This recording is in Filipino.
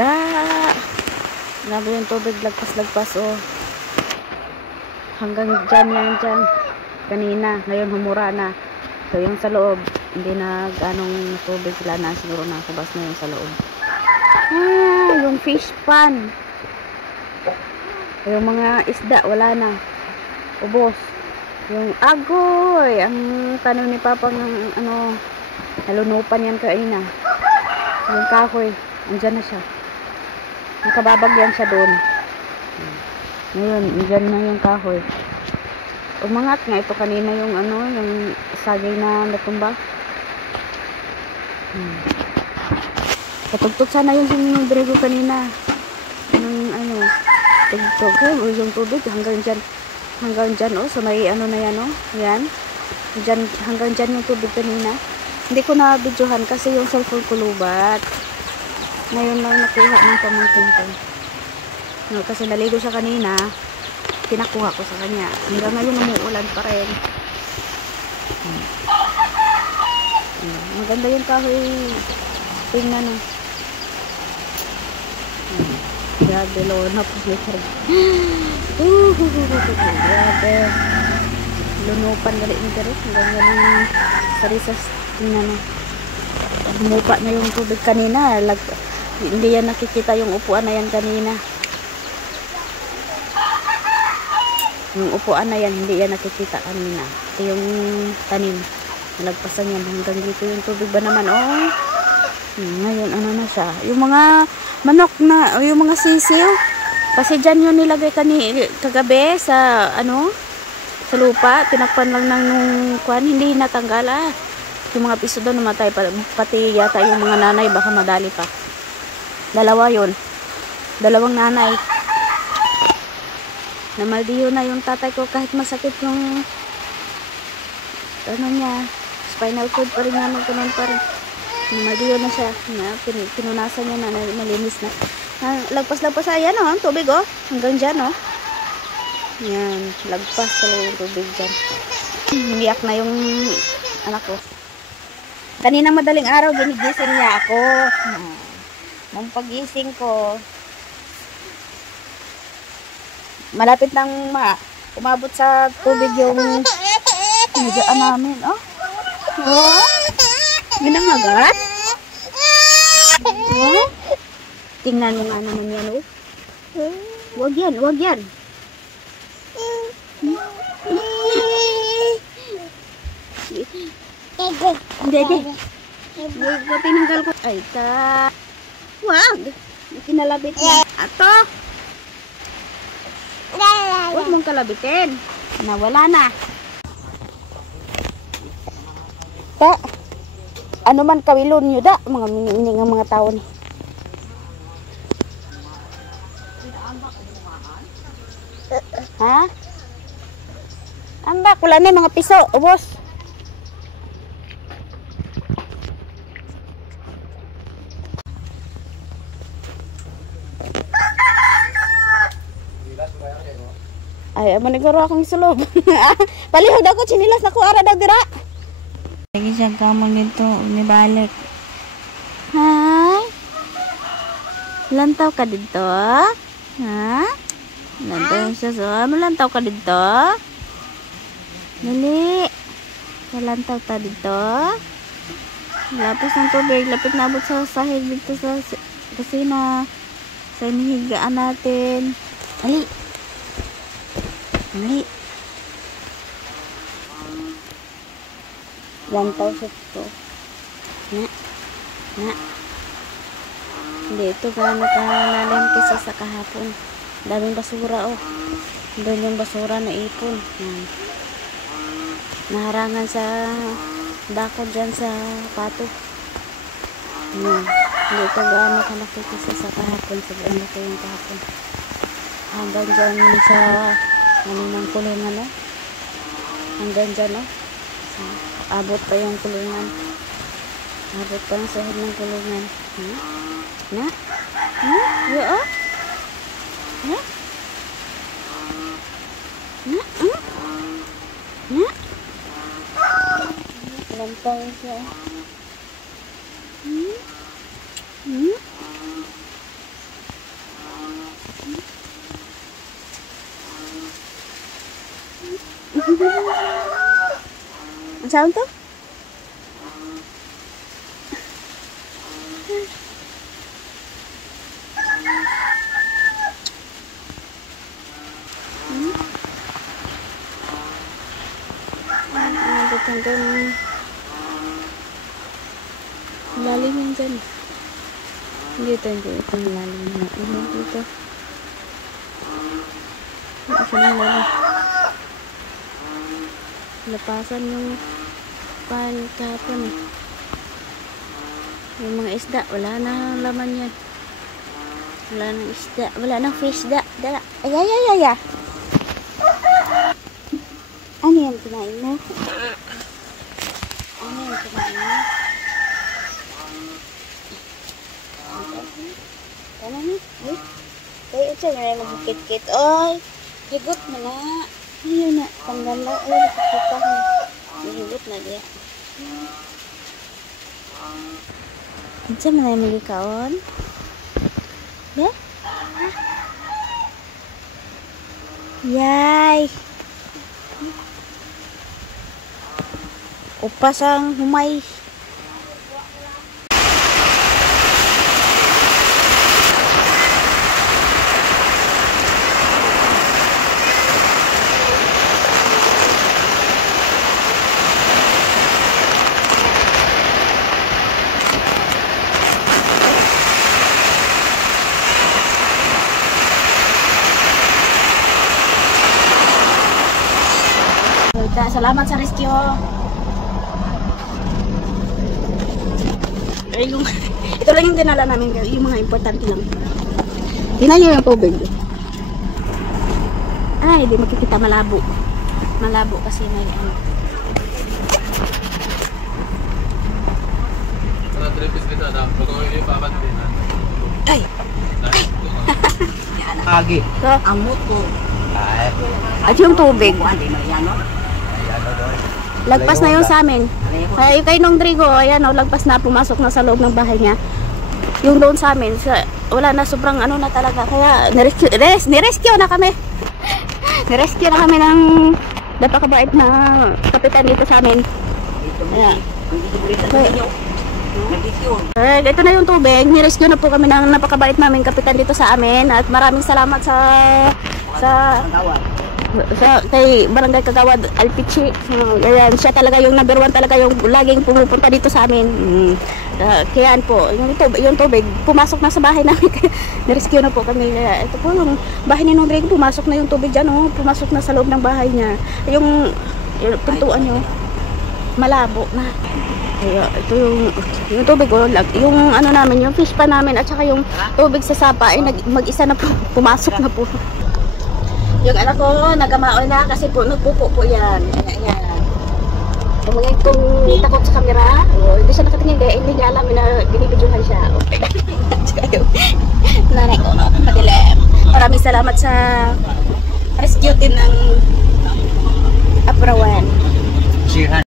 Da! Grabe yung tubig, lagpas-lagpas, oh. Hanggang dyan yan dyan. Kanina, ngayon humura na. So, yung sa loob, hindi na ganong tubig sila na. Siguro nakabas na yung sa loob. Ah, yung fish pan. Yung mga isda, wala na. Ubos. Yung agoy. Ang tanong ni Papa ng ano, nalunupan yan kaina. Yung kahoy, andyan na siya. Nakababagyan siya doon. Ngayon, andyan na yung kahoy. Umangat nga ito kanina yung ano, yung sagay na natumba. Patugtog sana yung sinunodre ko kanina. Yung ano, tugtog. Yung tubig hanggang dyan. Hanggang dyan, oh. So may ano na yan, oh. Yan. Dyan, hanggang dyan yung tubig kanina. Hindi ko na videohan kasi yung cellphone ko lubat. Ngayon lang nakuha ng pamangkin ko. No, kasi naligo siya kanina. Pinakuha ko sa kanya. Hanggang ngayon umuulan pa rin. Maganda yung kahoy. Tingnan, oh. Grabe, lona po siya. Grabe. Lunupan gali ni Terus. Hanggang ganun sarisas. Tingnan, oh. Humupa na yung tubig kanina. Hindi yan nakikita yung upuan na yan kanina. Yung upuan na yan, hindi yan nakikita kanina. Ito yung tanim. Nalagpasan yan. Hanggang dito yung tubig ba naman, oh. Ngayon, ano na siya. Yung mga manok na, yung mga sisiw. Kasi dyan yung nilagay kagabi sa, ano, sa lupa. Tinakpan lang ng nung kwan. Hindi natanggal, ah. Yung mga piso doon namatay. Pati yata yung mga nanay, baka madali pa. Dalawa yun. Dalawang nanay. Namaldiyo na yung tatay ko kahit masakit yung ano niya. Spinal cord pa rin nga magkanon pa rin. Namaldiyo na siya. Pinunasan niya na malinis na. Lagpas-lagpas. Ayan, oh. Ang tubig, oh. Hanggang dyan, oh. Yan. Lagpas talaga yung tubig dyan. Umiyak na yung anak ko. Kaninang madaling araw, ginigising niya ako. Nung pagising ko, malapit nang umabot sa tubig yung higaan namin. Oh? Oh? Ginangagat? Oh? Tingnan mo nga naman yan, oh. Wag yan, wag yan. Hindi. Wag tinanggal ko. Ay, ta. Wag. Kinalabit niya. Ato. Huwag mong kalabitin. Nawala na. Ta. Ano man kawilon nyo da. Mga tao ni. Ha? Ambak. Wala na mga piso. Ubos. Ay, manigaro akong isulob. Palihog ako, chinilas ako, ara daw dira. Lagi siya kamang dito, nibalik. Hi? Lantaw ka dito? Ha? Lantaw siya so. Malantaw ka dito? Dali. Malantaw ka dito? Lapis ng tubig, lapit na abot sa sahig dito sa kusina. Sa inihigaan natin. Dali. Dali. Lantaw siya ito. Na. Hindi ito gano'n kalalim kasi sa kahapon. Daming basura, oh. Doon yung basura na ipon. Naharangan sa dako dyan sa pato. Hindi ito gano'n kalaki kasi sa kahapon. Sa gano'n ito yung kahapon. Hanggang dyan sa ano ng kulungan, oh. Hanggang dyan, oh. Abot pa yung kulungan. Abot pa yung sahid ng kulungan. Na? Yo, oh. Na? Lantaw siya. Ang sound to? Hanggang lalim yan dyan. Dito, itong lalim na. Dito. Ito siya ng lalim. Lapasan yung pan kahapon eh. Yung mga isda, wala na laman yan. Wala nang isda, wala nang fish da. Dala. Ay. Ano yan kinain mo? Ano yan kinain mo? Ano na? Ay, ito na magkit-kit. Ay, higot mo na. Ayun na, panggala. Ay, nakakita mo. Higot na diya. Ito mo na yung magikaon? Yeah? Yay! Upas ang humay. Salamat sa rescue. Ito lang yung dinala namin, yung mga importante lang. Tingnan nyo yung tubig. Ay, di makikita, malabo. Malabo kasi may ano. Ay! Agi. So, Amot ko. at yung tubig. Lagpas na yung sa amin. Kaya yung kay Nong Drigo, ayan o, lagpas na, pumasok na sa loob ng bahay niya. Yung doon sa amin, wala na, sobrang ano na talaga. Kaya nirescue na kami. Nirescue na kami ng napakabait na kapitan dito sa amin. Ayan. Ito na yung tubig. Nirescue na po kami ng napakabait namin kapitan dito sa amin. At maraming salamat kay Barangay Kagawad Alpichi. Ayan, siya talaga yung number 1 talaga yung laging pumupunta dito sa amin. Kaya po, yung tubig pumasok na sa bahay namin. Nirescue na po kami. Ito po yung bahay ni Nong Drigo, pumasok na yung tubig dyan, oh. Pumasok na sa loob ng bahay niya. Yung pintuan nyo, malabo na. Ito yung tubig, oh, yung ano namin, yung fish pa namin at saka yung tubig sa sapa ay mag-isa na po, pumasok na po. Yung anak ko, nagamaon na kasi po, nagpupo po yan. Ayan. Kung takot sa camera, hindi siya nakatingin, hindi niya alam na binibidyohan siya. Okay. Nanay ko, madilim. Maraming salamat sa rescue team ng Aprawan.